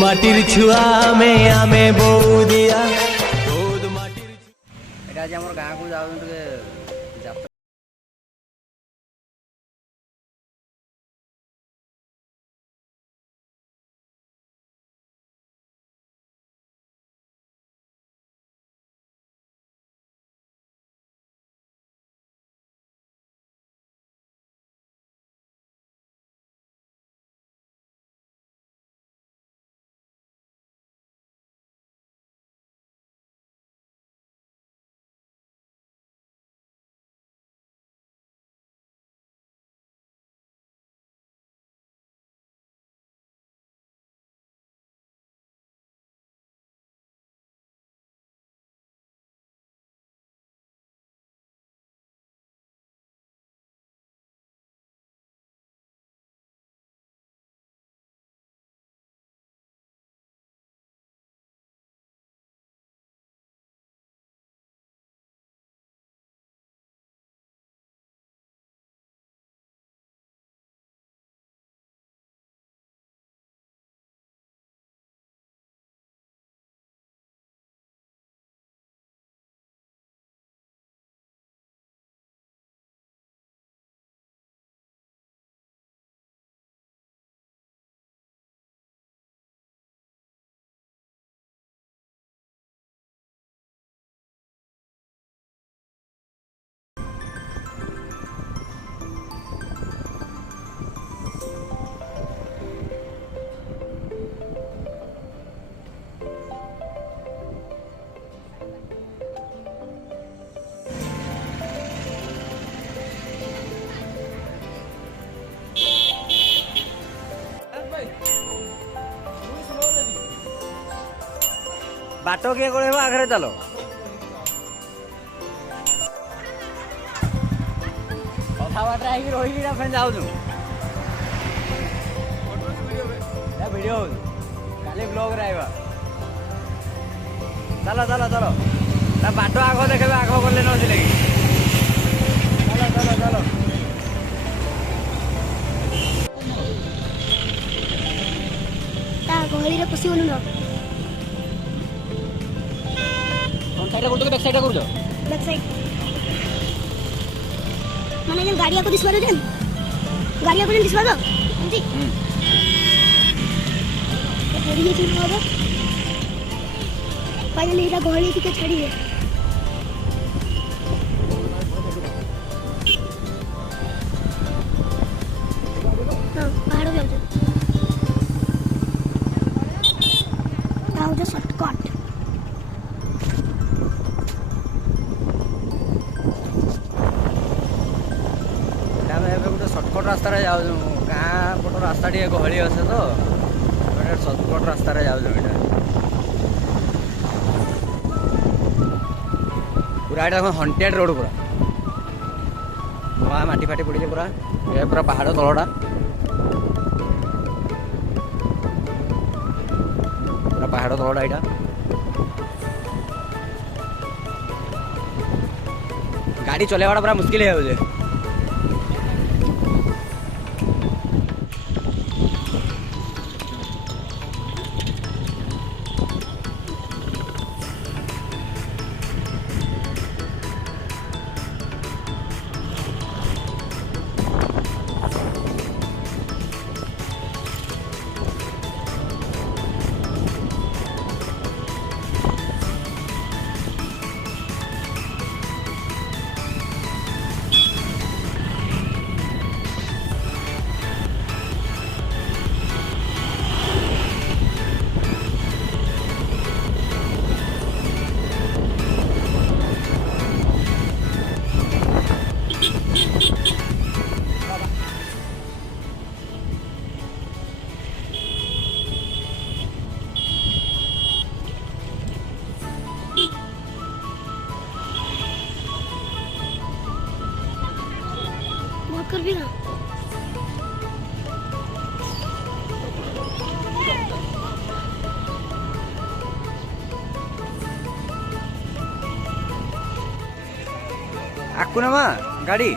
माटिर छुआ में आमे बौ दिया এটা আজ আমার গাঁকু যাওছেন টিকে যাত্রা বাট কিଏ କହିବ ଆଗରେ ଚାଲ କଥାବାର୍ତ୍ତା ହେଇକି ରହିକି ଫେନ୍ ଯାଉଛୁ ଭିଡ଼ିଓ ହଉଛି କାଲି ବ୍ଲଗ୍ରେ ଆଇବା ଚାଲ ଚାଲ ଚାଲ ତା ବାଟ ଆଗ ଦେଖେଇବେ ଆଗ ଗଲେ ନଥିଲେ କି ଚାଲ ଚାଲ ଚାଲ ତା ଗହଳିରେ ପଶିବନି ନା साइड करतो की बैक साइड करतो बैक साइड माने जन गाड़िया को दिसवा दो दिसवा दो जी तो थोड़ी ये चीज होगा फाइनली इधर गहली की छड़ी है हां पहाड़ पे आओ जो शॉर्टकट सर्टकट रास्ता जाऊ गाँ पट रास्ता टे गहली अच्छे तो सर्टकट रास्ता जाऊ पूरा यहाँ हंटेड रोड पूरा वहाँ माटी फाटी पड़े पूरा ये पूरा पहाड़ तलटा पूरा पहाड़ तलटा यहाँ गाड़ी चलेवाटा पूरा मुश्किल है कर भी ना आकु ना गाड़ी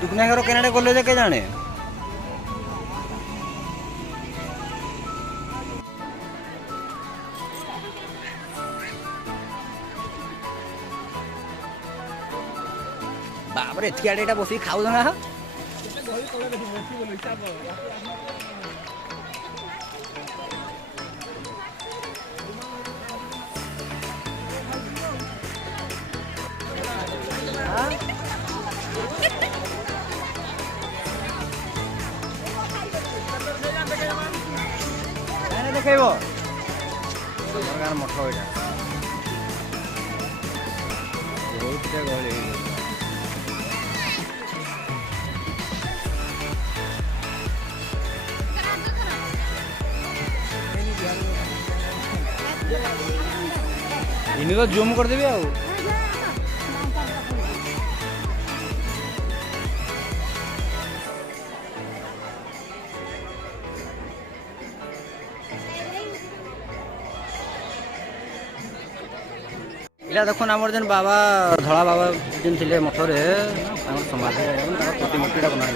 दुखनागर केनाडे कॉलेज के जाने ତାପରେ ଏତିକି ଆଡ଼େ ଏଇଟା ବସିକି ଖାଉଛ ନା ଦେଖେଇବ ଗାଁର ମଠ ଏଇଟା ବହୁତ ଗହଳି इन्हीं तो जूम कर देवी आउ इला देखो आमर जेन बाबा धला बाबा जेन थिले मठरे समाधि प्रतिमूर्तिटा बना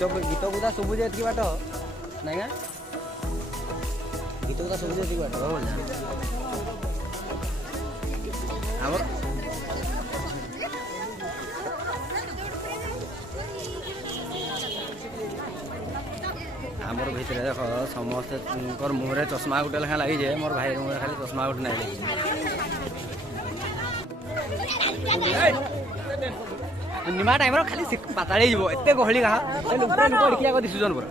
गीत गुदा शुभु जी बाट ना गीत गुदा शुभु जी बाट आमर भितर देख समस्त मुहरे चश्मा गोटे लेखा लगी जे मोर भाई मुहरे खाली चश्मा गोटे ना लगी निमा टाइम खाली पाताड़ी जीव एत गहली कहा लोक दिशुन पूरा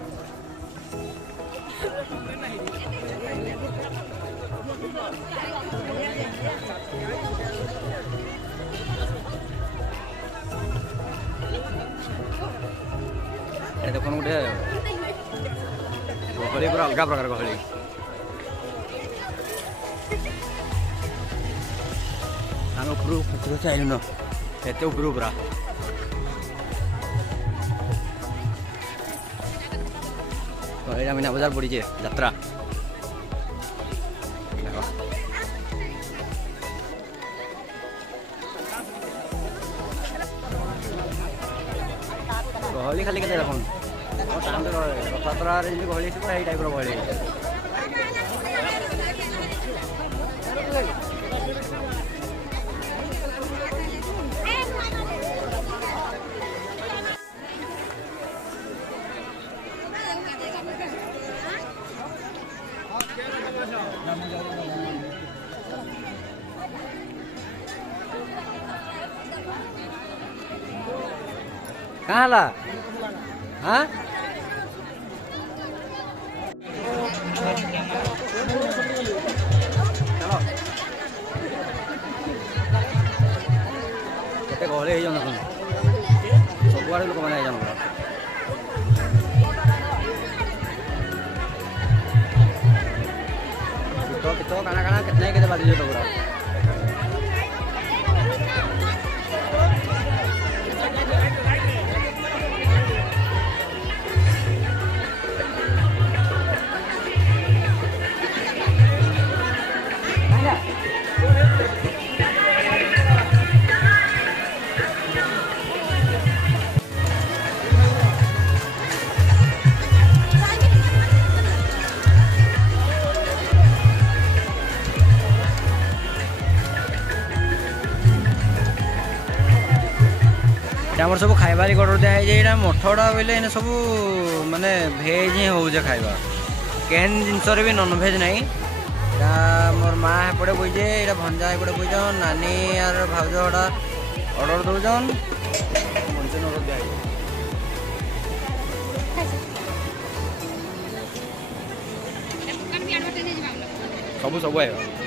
देख गोटे गहली पूरा अलग प्रकार गहली आम उपरू चाहलुन एत उपरू पूरा ये मीना बजार पड़ी यात्रा गहली खाली के देखो रथयात्रा गहली टाइप गहली कहाँ ला हाँ केते गहली हो जान सब आड़े लोक मैंने जान गीत काना काना केते बाजी जो पूरा आम सब खाइबार ऑर्डर दिखाई मठड़ा बोले सब माने भेज ही हो खाइबा केन जिनस भी नॉन भेज नहीं मोर माँ एपटे बोजे यहाँ भंजा एपटे बोजन नानी यार भाज ऑर्डर दौन ऑर्डर दिखाई सब सब आएगा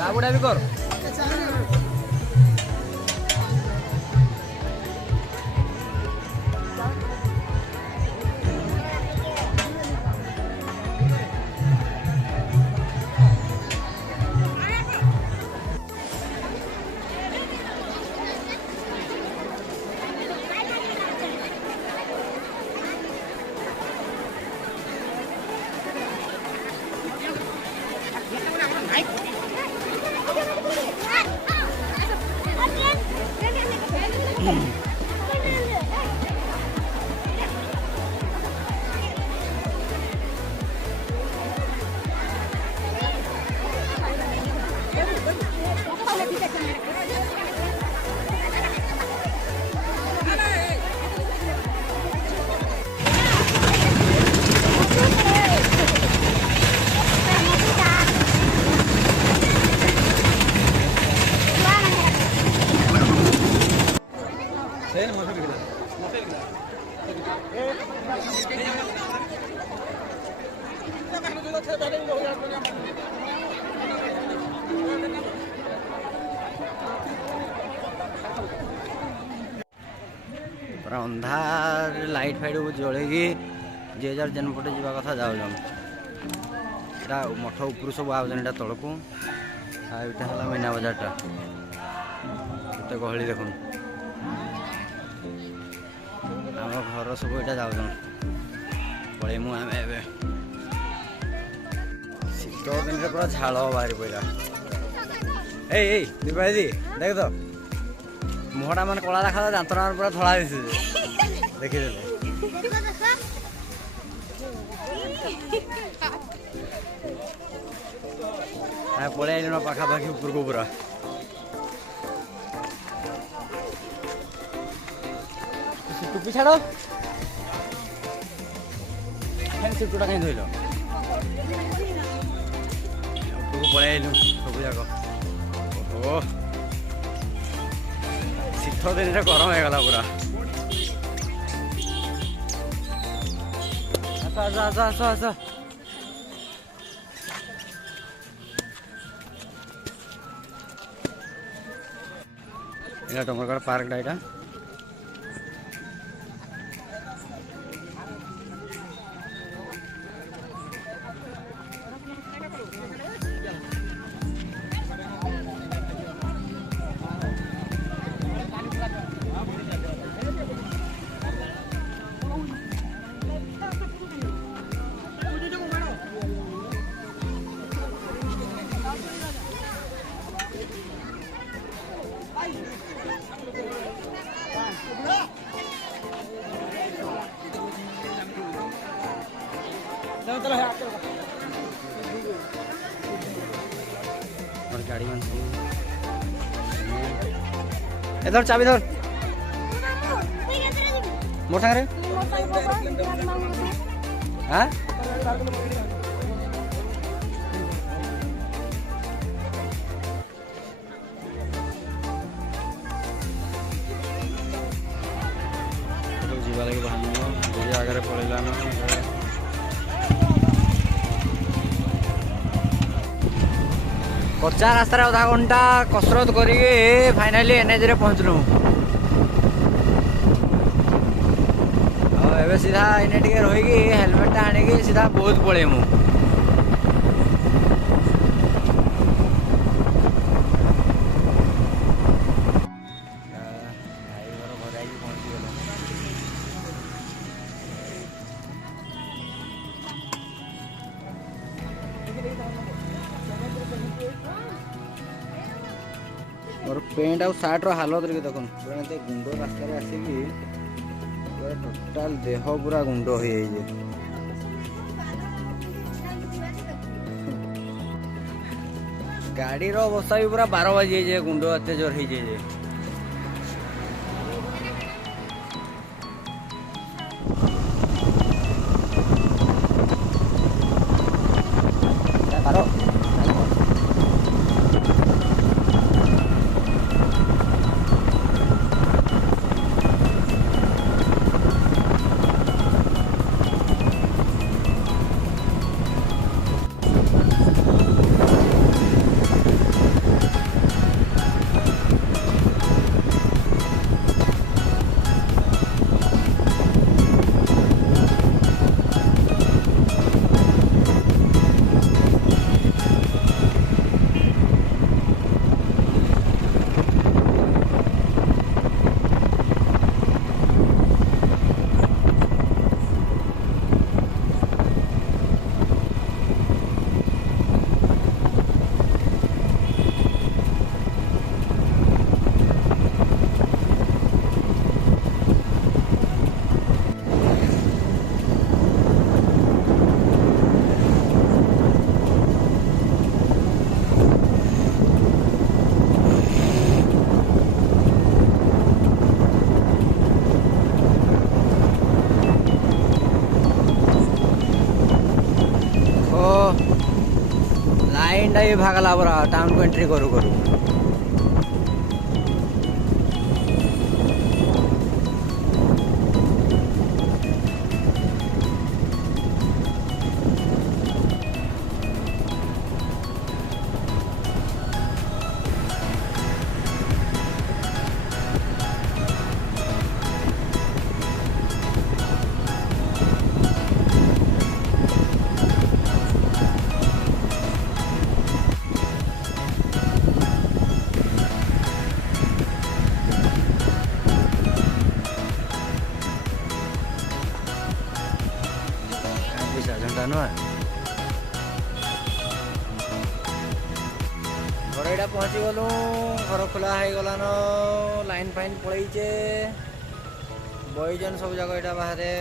बाबूड़ा भी कर पूरा अंधार लाइट फाइट जलैकी जे जार जेन पटे जावा कथा जाऊन एटा मठ ऊपर सब आउन एटा तलकू आटा है मीना बजारटा केते गहली देखुन आम घर सब एटा जाऊन पलैमु आम ए शीत दिन पूरा झाल बाहरी पड़ा ए दीपा दीदी देख तो मुहटा मान कला देखा दांतना पूरा धड़ा देखिदे पलि आइल पाखापाखि ऊपर को पूरा टुपी छाड़ सिटुटा कहीं धोल ऊपर को पलि आइलु सब जाक ओहो शीत दिन गरम हो गला पूरा आस आस आस आस टमरगढ़ पार्क डाइटा और गाड़ी में इधर चाबी धर मोर सागरे हाँ जीवा लगे बाहर आगे पड़ेगा कच्चा रास्ता अधा घंटा कसरत करके फाइनाली एनएच रे पहुँचलु एवं सीधा इन्हें टे रही हेलमेट आनिकी सीधा बहुत पलैमु और पेंट आउ सार्ट रो हालत रे देखो पूरा गुंड रास्ता आसिकी पूरा टोटाल देह पूरा गुंड हो जाइए गाड़ी रो अवस्था भी पूरा 12 बजे जाए गुंड एत जोर हो जाए ଲାଇନ୍ଟା ବି ଭାଗଲା ପୁରା ଟାଉନକୁ ଏଣ୍ଟ୍ରି କରୁ କରୁ। ଘଣ୍ଟା ନୁହଁ ଘର ଏଇଟା ପହଞ୍ଚିଗଲୁ। ଘର ଖୋଲା ହେଇଗଲାନ, ଲାଇନ୍ ଫାଇନ୍ ପଳେଇଛେ, ବଇଛନ୍ ସବୁ ଯାକ ଏଇଟା ବାହାରେ।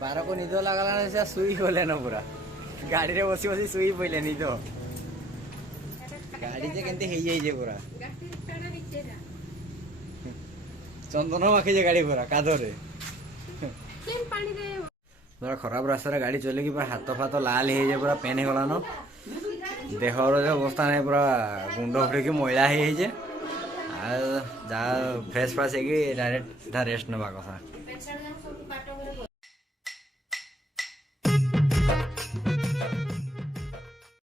ପାରକୁ ନିଦ ଲାଗଲାନ, ସେ ଶୋଇ ଗଲେନ ପୁରା ଗାଡ଼ିରେ ବସି ବସି ଶୋଇ ପଇଲେ ନିଦ। ଗାଡ଼ି ଯେ କେମିତି ହେଇଯାଇଛେ ପୁରା ଚନ୍ଦନ ମାଖିଛେ ଗାଡ଼ି ପୁରା କାଦରେ। ପୁରା ଖରାପ ରାସ୍ତାରେ ଗାଡ଼ି ଚଲେଇକି ପୁରା ହାତ ଫାତ ଲାଲ ହେଇଯାଇଛି, ପୁରା ପେନ୍ ହେଇଗଲାନ। ଦେହର ଯେ ଅବସ୍ଥା ନାହିଁ, ପୁରା ଗୁଣ୍ଡ ଫୁଟିକି ମଇଳା ହେଇଯାଇଛି। ଆଉ ଯାହା ଫ୍ରେଶ୍ ଫ୍ରାସ୍ ହେଇକି ଡାଇରେକ୍ଟ ସିଧା ରେଷ୍ଟ ନେବା କଥା।